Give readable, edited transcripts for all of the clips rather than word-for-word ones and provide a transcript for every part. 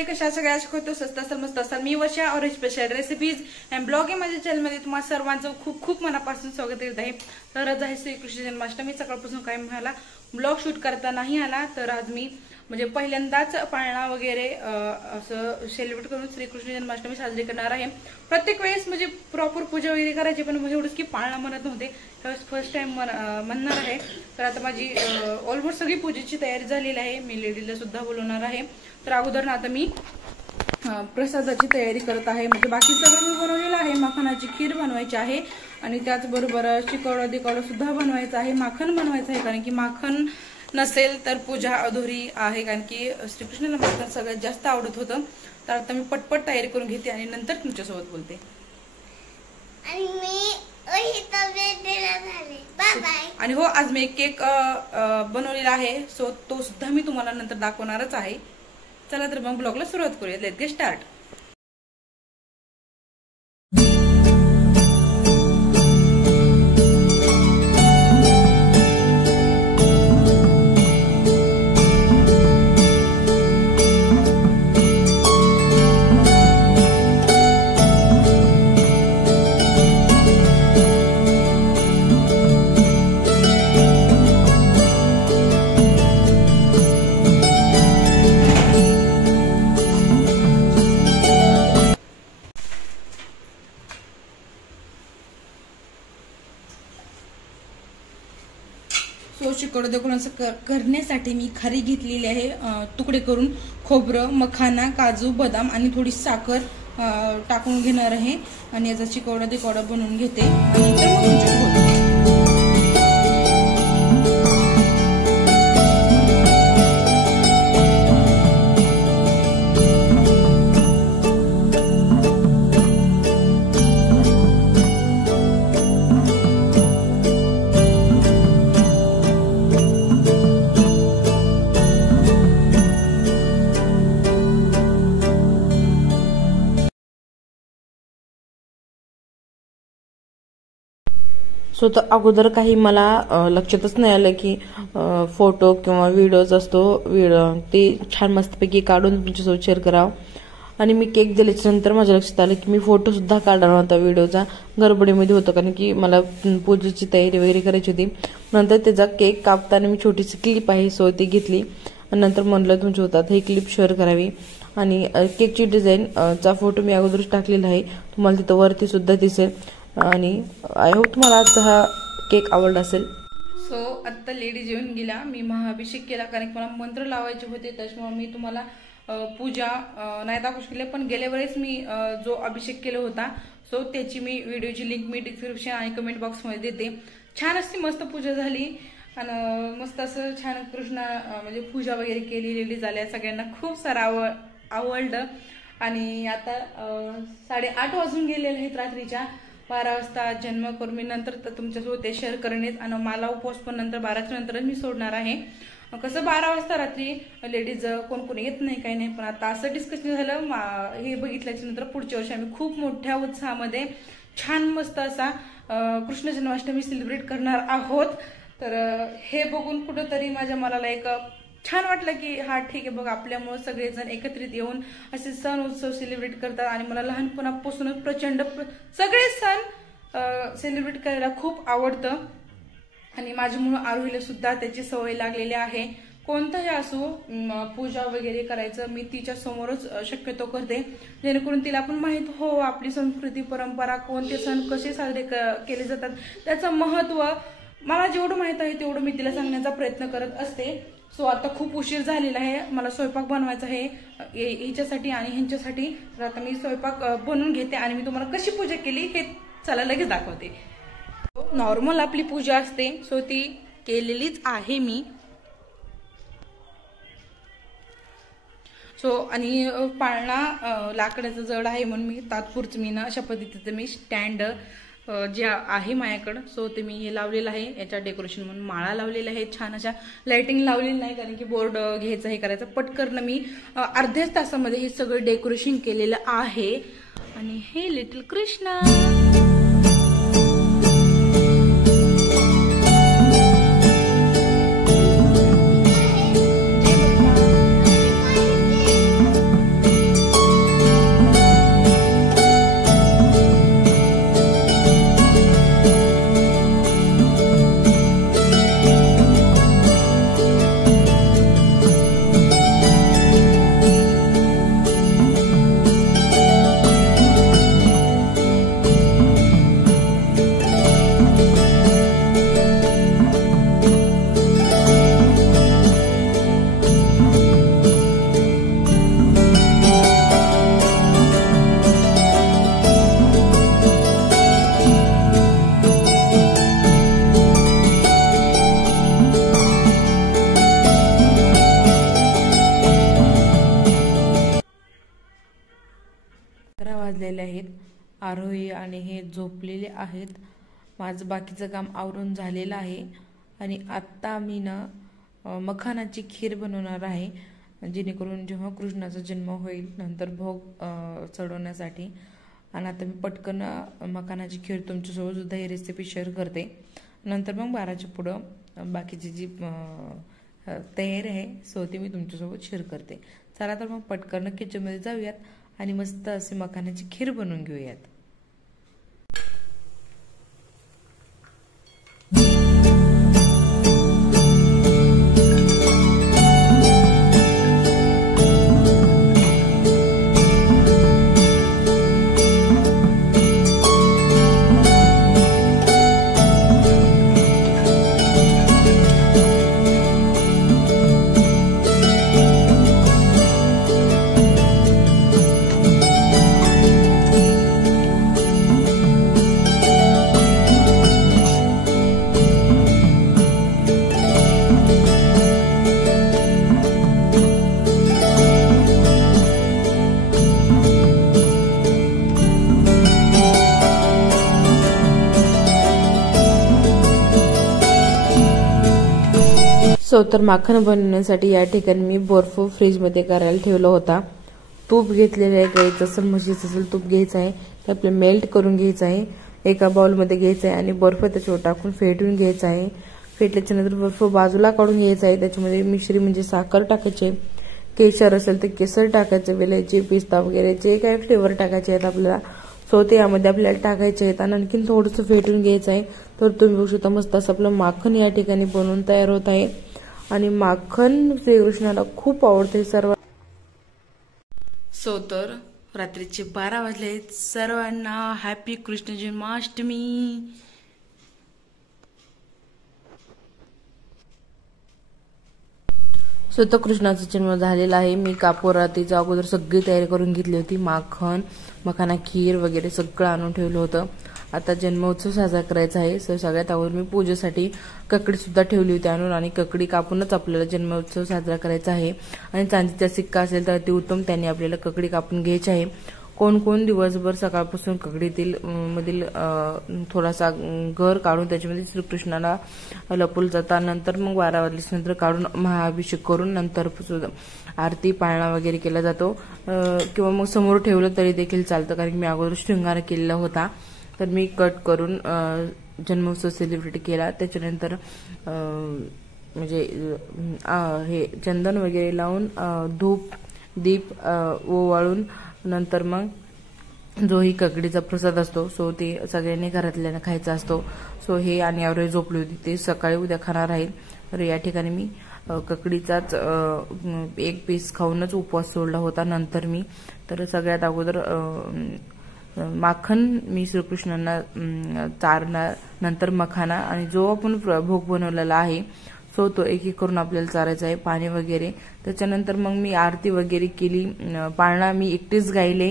मंडळी, कशा सगळ्या शिकवतो स्वस्त असेल मस्त असाल। मी वर्षा और स्पेशल रेसिपीज अँड ब्लॉग आहे माझ्या चॅनलमध्ये तुम्हा सर्वांचं खूप खूप मनापासून स्वागत करत आहे। तर आज आहे श्रीकृष्ण जन्माष्टमी। सकाळपासून काय मला ब्लॉग शूट करता नाही आला, तर आज मी म्हणजे पहिल्यांदाच पाळणा वगैरे असं सेलिब्रेट करून श्रीकृष्ण जन्माष्टमी साजरी करणार आहे। प्रत्येक वेळेस म्हणजे प्रॉपर पूजा वगैरे करायची, पण एवढंच की पाळणा म्हणत नव्हते, त्यावेळेस फर्स्ट टाइम म्हणणार आहे। तर आता माझी ऑलमोस्ट सगळी पूजेची तयारी झालेली आहे। मी लेडीला सुद्धा बोलवणार आहे। तर अगोदर ना आता मी प्रसादाची तयारी करत आहे। म्हणजे बाकी सगळं मी बनवलेलं आहे। माखनाची खीर बनवायची आहे आणि त्याचबरोबर चिकवडा दिकवडा सुद्धा बनवायचा आहे। माखन बनवायचं आहे, कारण की माखन नसेल तर पूजा अधुरी आहे, कारण की श्रीकृष्णाला माखन सगळ्यात जास्त आवडत होतं। तर आता मी पटपट तयारी करून घेते आणि नंतर तुमच्यासोबत बोलते। आणि हो, आज मी एक केक बनवलेला आहे, सो तो सुद्धा मी तुम्हाला नंतर दाखवणारच आहे। चला तर मग ब्लॉगला सुरुवात करूया। Let's get start. चिकवडा दिकवडा करण्यासाठी मी खारी घेतलेली आहे, तुकडे करून खोबरं, मखाना, काजू, बदाम आणि थोडी साखर टाकून घेणार आहे आणि याचा चिकवडा दिकवडा बनवून घेते आणि नंतर मग तुमच्याशी बोलते। सो तर अगोदर काही मला लक्षातच नाही आलं की फोटो किंवा व्हिडिओज असतो, ते छान मस्तपैकी काढून तुमच्यासोबत शेअर करावं। आणि मी केक दिल्याच्या नंतर माझ्या लक्षात आलं की मी फोटो सुद्धा काढला नव्हता व्हिडिओचा, गडबडीमध्ये होतं, कारण की मला पूजेची तयारी वगैरे करायची होती। नंतर त्याचा केक कापताना मी छोटीशी क्लिप आहे, सो ती घेतली आणि नंतर म्हणलं तुमच्या होतात ही क्लिप शेअर करावी। आणि केकची डिझाईन चा फोटो मी अगोदरच टाकलेला आहे, तुम्हाला तिथं वरती सुद्धा दिसेल। आणि आय होप तुम्हाला आजचा हा केक आवडला असेल। सो आता लेडी जेवून गेला, मी महाअभिषेक केला, कारण मला मंत्र लावायचे होते, त्याच्यामुळे मी तुम्हाला पूजा नाही दाखवू शकले। पण गेल्या वेळेस मी जो अभिषेक केला होता, सो त्याची मी व्हिडिओची लिंक मी डिस्क्रिप्शन आणि कमेंट बॉक्समध्ये देते। छान अशी मस्त पूजा झाली आणि मस्त असं छान कृष्णा म्हणजे पूजा वगैरे केली, लेडी झाल्या, सगळ्यांना खूप सारं आवडलं। आणि आता 8:30 वाजून गेलेले आहेत रात्रीच्या। 12 वाजता जन्म करून मी नंतर तुमच्यासोबत ते शेअर करणे आणि मला उपवास पण नंतर 12च्या नंतरच मी सोडणार आहे। कसं 12 वाजता रात्री लेडीज कोण कोणी येत नाही, काही नाही, पण आता असं डिस्कशन झालं हे बघितल्याच्या नंतर पुढच्या वर्षी आम्ही खूप मोठ्या उत्साहामध्ये छान मस्त असा कृष्ण जन्माष्टमी सेलिब्रेट करणार आहोत। तर हे बघून कुठंतरी माझ्या मनाला एक छान वाटलं की हा ठीक आहे बघ, आपल्यामुळे सगळेजण एकत्रित येऊन असे सण उत्सव सेलिब्रेट करतात। आणि मला लहानपणापासूनच प्रचंड सगळे सण सेलिब्रेट करायला खूप आवडतं आणि माझ्यामुळे आरोहीला सुद्धा त्याची सवय लागलेली आहे। कोणतंही असो पूजा वगैरे करायचं मी तिच्या समोरच शक्यतो करते, जेणेकरून तिला पण माहित हो आपली संस्कृती परंपरा, कोणते सण कसे साजरे केले जातात, त्याचं महत्व मला जेवढं माहित आहे तेवढं मी तिला सांगण्याचा प्रयत्न करत असते। सो आता खूप उशीर झालेला आहे, मला स्वयंपाक बनवायचा आहे हिच्यासाठी आणि ह्यांच्यासाठी। तर आता मी स्वयंपाक बनवून घेते आणि मी तुम्हाला कशी पूजा केली हे चला लगेच दाखवते। नॉर्मल आपली पूजा असते, सो ती केलेलीच आहे मी। सो आणि पाळणा लाकडाचा जड आहे, म्हणून मी तात्पुरतं मी ना अशा पद्धतीचं मी स्टँड जे आहे माझ्याकडं, सो ते मी हे लावलेलं आहे याच्या डेकोरेशन म्हणून। माळा लावलेल्या आहे, छान अशा लाइटिंग लावलेली नाही, कारण की बोर्ड घ्यायचं हे करायचं। पटकन मी अर्ध्याच तासामध्ये हे सगळं डेकोरेशन केलेलं आहे। आणि हे लिटिल कृष्णा आरोही आणि हे झोपलेले आहेत. माझं बाकीचं काम आवरून झालेलं आहे आणि आत्ता मी ना मखानाची खीर बनवणार आहे, जेणेकरून जेव्हा कृष्णाचा जन्म होईल नंतर भोग चढवण्यासाठी. आणि आता मी पटकन मखानाची खीर तुमच्यासोबत सुद्धा ही रेसिपी शेअर करते. नंतर मग 12च्या पुढं बाकीची जी तयारी आहे सो ती मी तुमच्यासोबत शेअर करते. चला तर मग पटकन किचनमध्ये जाऊयात आणि मस्त अशी मखानाची खीर बनवून घेऊयात. सो तर माखन बनवण्यासाठी या ठिकाणी मी बर्फ फ्रीजमध्ये करायला ठेवला होता. तूप घेतलेलं आहे, गाईचं असेल म्हशीचं असेल तूप घ्यायचं आहे, ते आपलं मेल्ट करून घ्यायचं आहे, एका बाउलमध्ये घ्यायचं आहे आणि बर्फ त्याच्यावर टाकून फेटून घ्यायचा आहे. फेटल्याच्या नंतर बर्फ बाजूला काढून घ्यायचा आहे. त्याच्यामध्ये मिश्री म्हणजे साखर टाकायचे, केशर असेल तर केसर टाकायचं, वेलची पिस्ता वगैरे जे काही फ्लेवर टाकायचे आहेत आपल्याला सो ते यामध्ये आपल्याला टाकायचे आहेत आणि आणखीन थोडंसं फेटून घ्यायचं आहे. तर तुम्ही बघू शकता मस्त असं आपलं माखन या ठिकाणी बनवून तयार होत आहे. आणि माखन श्रीकृष्णाला खूप आवडते सर्व. सो तर रात्रीचे 12 वाजले. सर्वांना हॅपी कृष्ण जन्माष्टमी. स्वतः कृष्णाचा जन्म झालेला आहे. मी कापोरातीच्या अगोदर सगळी तयारी करून घेतली होती. मखाना खीर वगैरे सगळं आणून ठेवलं होतं. आता जन्मोत्सव साजरा करायचा आहे. सगळ्यात अगोदर मी पूजेसाठी ककडी सुद्धा ठेवली होती आणून आणि ककडी कापूनच आपल्याला जन्मोत्सव साजरा करायचा आहे. आणि चांदीचा सिक्का असेल तर ते उत्तम, त्यांनी आपल्याला ककडी कापून घ्यायची आहे. कोण कोण दिवसभर सकाळपासून ककडीतील मधील थोडासा घर काढून त्याच्यामध्ये श्रीकृष्णाला लपवलं जातं. नंतर मग 12 वाजल्यानंतर काढून महाअभिषेक करून नंतर आरती पाळणा वगैरे केला जातो. किंवा मग समोर ठेवलं तरी देखील चालतं, कारण मी अगोदर शृंगार केलेला होता. तर मी कट करून जन्मोत्सव सेलिब्रेट केला. त्याच्यानंतर म्हणजे हे चंदन वगैरे लावून धूप दीप ओवाळून नंतर मग जो ही ककडीचा प्रसाद असतो सो ते सगळ्यांनी घरातल्यानं खायचा असतो. सो हे आणि आवरे झोपली होती, ते सकाळी उद्या खाणार आहेत. तर या ठिकाणी मी ककडीचाच एक पीस खाऊनच उपवास सोडला होता. नंतर मी तर सगळ्यात अगोदर माखन मी श्रीकृष्णांना चारणार, नंतर मखाना आणि जो आपण भोग बनवलेला आहे सो तो एक एक करून आपल्याला चारायचा आहे, पाणी वगैरे. त्याच्यानंतर मग मी आरती वगैरे केली. पाळणा मी एकटीच गायले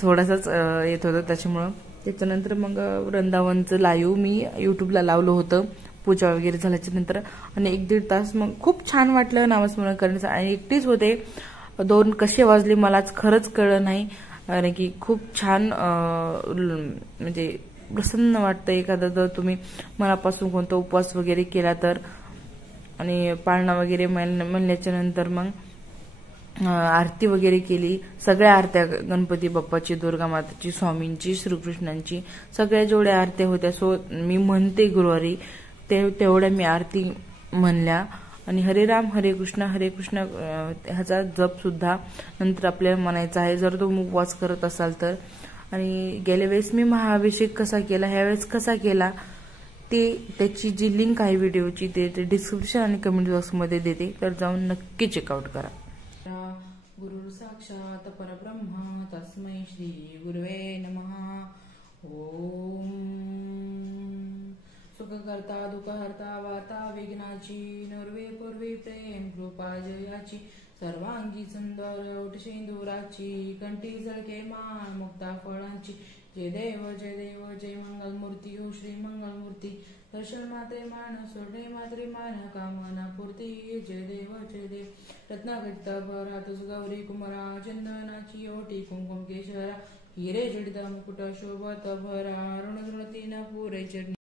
थोडासाच येत होतं त्याच्यामुळं. त्याच्यानंतर मग वृंदावनचं लाईव्ह मी युट्यूबला लावलं होतं पूजा वगैरे झाल्याच्या नंतर. आणि 1-1.5 तास मग खूप छान वाटलं नामस्मरण करण्याचं. आणि एकटीच होते. 2 कसे वाजले मलाच खरंच कळलं नाही, कारण की खूप छान म्हणजे प्रसन्न वाटतं एखादा जर तुम्ही मनापासून कोणता उपवास वगैरे केला तर. आणि पाळणा वगैरे म्हणल्याच्या नंतर मग आरती वगैरे केली. सगळ्या आरत्या गणपती बाप्पाची, दुर्गा माताची, स्वामींची, श्रीकृष्णांची सगळ्या जेवढ्या आरत्या होत्या सो मी म्हणते गुरुवारी तेवढ्या मी आरती म्हणल्या. आणि हरे राम हरे कृष्ण ह्याचा जप सुद्धा नंतर आपल्याला म्हणायचा आहे जर तुम्ही उपवास करत असाल तर. आणि गेल्या वेळेस मी महाअभिषेक कसा केला, ह्यावेळेस कसा केला ते त्याची जी लिंक आहे व्हिडिओची ते डिस्क्रिप्शन आणि कमेंट बॉक्समध्ये देते, तर जाऊन नक्की चेकआउट करा. गुरु साक्षात परब्रह्म तस्मै श्री गुरुवे नमः. ओम सुखकर्ता दुःखहर्ता वार्ता विघ्नाची, नर्वे पूर्वी प्रेम कृपा जयाची, सर्वांगी सुंदर ओठ सिंदुराची, कंठी झळके मान मुक्ता फळांची. जय देव जय मंगलमूर्ती हो श्री मंगलमूर्ती, दर्शन मात्रे मान सोडणे मात्रे मान कामना पूर्ती. जय देव रत्नागत भरात गौरी कुमारा, चंदनाची ओटी कुंकुम केशरा, हिरे जडित मुकुट शोभत भरा ऋण तीन पुरे चरणी